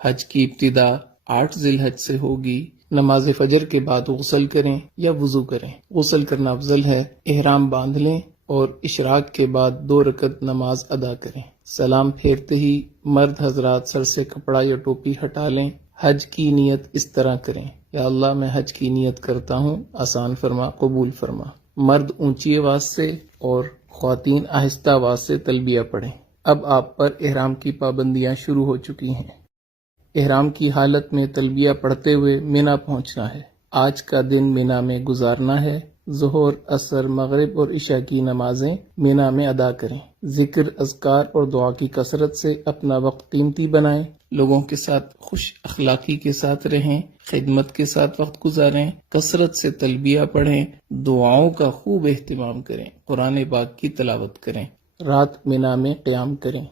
حج کی ابتدا 8 ذی الحج سے ہوگی۔ نماز فجر کے بعد غسل کریں یا وضو کریں۔ غسل کرنا افضل ہے۔ احرام باندھ لیں اور اشراق کے بعد 2 رکعت نماز ادا کریں۔ سلام پھیرتے ہی مرد حضرات سر سے کپڑا یا ٹوپی ہٹا لیں۔ حج کی نیت اس طرح کریں: یا اللہ میں حج کی نیت کرتا ہوں، آسان فرما، قبول فرما۔ مرد اونچی آواز سے اور خواتین آہستہ آواز سے تلبیہ پڑھیں۔ اب آپ پر احرام کی پابندیاں شروع ہو چکی ہیں۔ احرام کی حالت میں تلبیہ پڑھتے ہوئے مینا پہنچنا ہے۔ آج کا دن مینا میں گزارنا ہے۔ ظہر، عصر، مغرب اور عشاء کی نمازیں مینا میں ادا کریں۔ ذکر، اذکار اور دعا کی کثرت سے اپنا وقت قیمتی بنائیں۔ لوگوں کے ساتھ خوش اخلاقی کے ساتھ رہیں، خدمت کے ساتھ وقت گزاریں، کثرت سے تلبیہ پڑھیں، دعاؤں کا خوب اہتمام کریں، قرآن پاک کی تلاوت کریں، رات مینا میں قیام کریں۔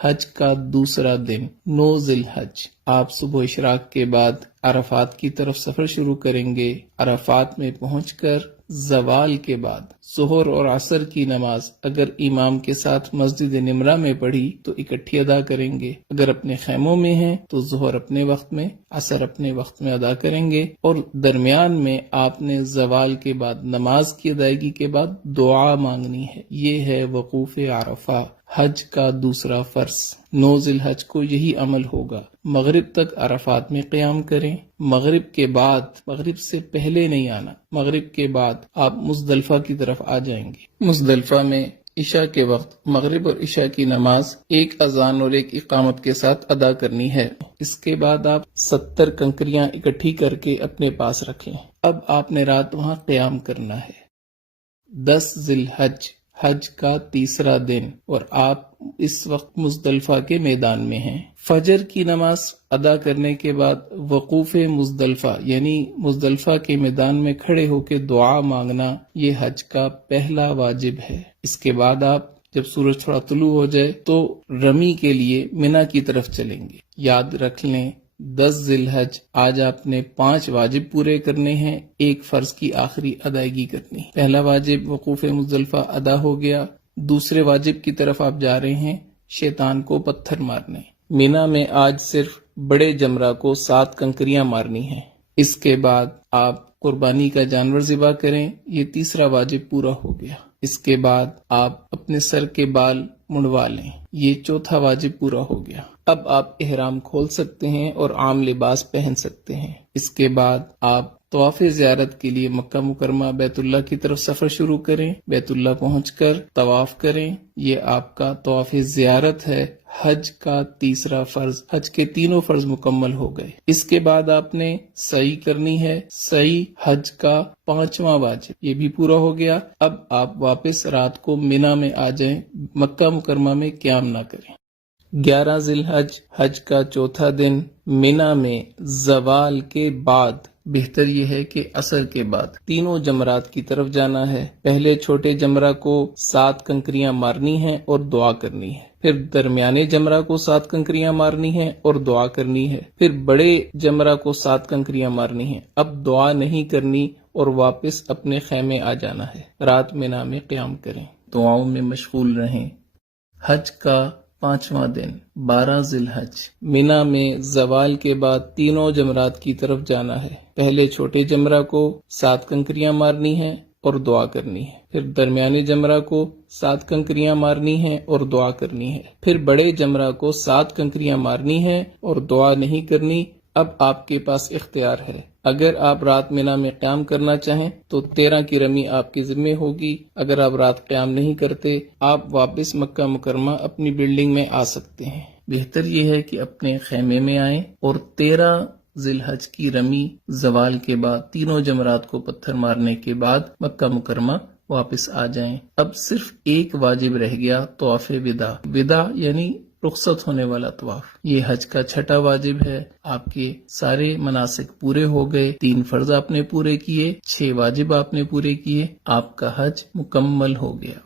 حج کا دوسرا دن 9 ذی الحج، آپ صبح اشراق کے بعد عرفات کی طرف سفر شروع کریں گے۔ عرفات میں پہنچ کر زوال کے بعد ظہر اور عصر کی نماز اگر امام کے ساتھ مسجد نمرہ میں پڑھی تو اکٹھی ادا کریں گے۔ اگر اپنے خیموں میں ہیں تو ظہر اپنے وقت میں، عصر اپنے وقت میں ادا کریں گے، اور درمیان میں آپ نے زوال کے بعد نماز کی ادائیگی کے بعد دعا مانگنی ہے۔ یہ ہے وقوف عرفہ، حج کا دوسرا فرض۔ 9 ذی الحج کو یہی عمل ہوگا۔ مغرب تک عرفات میں قیام کریں۔ مغرب کے بعد، مغرب سے پہلے نہیں آنا، مغرب کے بعد آپ مزدلفہ کی طرف آ جائیں گے۔ مزدلفہ میں عشاء کے وقت مغرب اور عشاء کی نماز ایک اذان اور ایک اقامت کے ساتھ ادا کرنی ہے۔ اس کے بعد آپ 70 کنکریاں اکٹھی کر کے اپنے پاس رکھیں۔ اب آپ نے رات وہاں قیام کرنا ہے۔ 10 ذی الحج، حج کا تیسرا دن، اور آپ اس وقت مزدلفہ کے میدان میں ہیں۔ فجر کی نماز ادا کرنے کے بعد وقوف مزدلفہ یعنی مزدلفہ کے میدان میں کھڑے ہو کے دعا مانگنا، یہ حج کا پہلا واجب ہے۔ اس کے بعد آپ جب سورج تھوڑا طلوع ہو جائے تو رمی کے لیے مینا کی طرف چلیں گے۔ یاد رکھ لیں 10 ذی الحج آج آپ نے 5 واجب پورے کرنے ہیں، ایک فرض کی آخری ادائیگی کرنی۔ پہلا واجب وقوف مزدلفہ ادا ہو گیا۔ دوسرے واجب کی طرف آپ جا رہے ہیں، شیطان کو پتھر مارنے۔ مینا میں آج صرف بڑے جمرہ کو 7 کنکریاں مارنی ہیں۔ اس کے بعد آپ قربانی کا جانور ذبح کریں، یہ تیسرا واجب پورا ہو گیا۔ اس کے بعد آپ اپنے سر کے بال منڈوا لیں، یہ چوتھا واجب پورا ہو گیا۔ اب آپ احرام کھول سکتے ہیں اور عام لباس پہن سکتے ہیں۔ اس کے بعد آپ طواف زیارت کے لیے مکہ مکرمہ بیت اللہ کی طرف سفر شروع کریں۔ بیت اللہ پہنچ کر طواف کریں، یہ آپ کا طواف زیارت ہے۔ حج کا تیسرا فرض، حج کے تینوں فرض مکمل ہو گئے۔ اس کے بعد آپ نے سعی کرنی ہے، سعی حج کا 5واں واجب، یہ بھی پورا ہو گیا۔ اب آپ واپس رات کو مینا میں آ جائیں، مکہ مکرمہ میں قیام نہ کریں۔ 11 ذی الحج، حج کا چوتھا دن، مینا میں زوال کے بعد، بہتر یہ ہے کہ عصر کے بعد، تینوں جمرات کی طرف جانا ہے۔ پہلے چھوٹے جمرہ کو 7 کنکریاں مارنی ہیں اور دعا کرنی ہے، پھر درمیانے جمرہ کو 7 کنکریاں مارنی ہیں اور دعا کرنی ہے، پھر بڑے جمرہ کو 7 کنکریاں مارنی ہیں۔ اب دعا نہیں کرنی اور واپس اپنے خیمے آ جانا ہے۔ رات مینا میں قیام کریں، دعاؤں میں مشغول رہیں۔ حج کا 5واں دن 12 ذی الحج، مینا میں زوال کے بعد تینوں جمرات کی طرف جانا ہے۔ پہلے چھوٹے جمرہ کو 7 کنکریاں مارنی ہیں اور دعا کرنی ہے، پھر درمیانے جمرہ کو 7 کنکریاں مارنی ہیں اور دعا کرنی ہے، پھر بڑے جمرہ کو 7 کنکریاں مارنی ہیں اور دعا نہیں کرنی۔ اب آپ کے پاس اختیار ہے، اگر آپ رات مینا میں قیام کرنا چاہیں تو 13 کی رمی آپ کے ذمہ ہوگی۔ اگر آپ رات قیام نہیں کرتے، آپ واپس مکہ مکرمہ اپنی بلڈنگ میں آ سکتے ہیں۔ بہتر یہ ہے کہ اپنے خیمے میں آئیں اور 13 ذی الحج کی رمی زوال کے بعد تینوں جمرات کو پتھر مارنے کے بعد مکہ مکرمہ واپس آ جائیں۔ اب صرف ایک واجب رہ گیا، طواف وداع۔ وداع یعنی رخصت ہونے والا طواف، یہ حج کا 6واں واجب ہے۔ آپ کے سارے مناسک پورے ہو گئے، 3 فرض آپ نے پورے کیے، 6 واجب آپ نے پورے کیے، آپ کا حج مکمل ہو گیا۔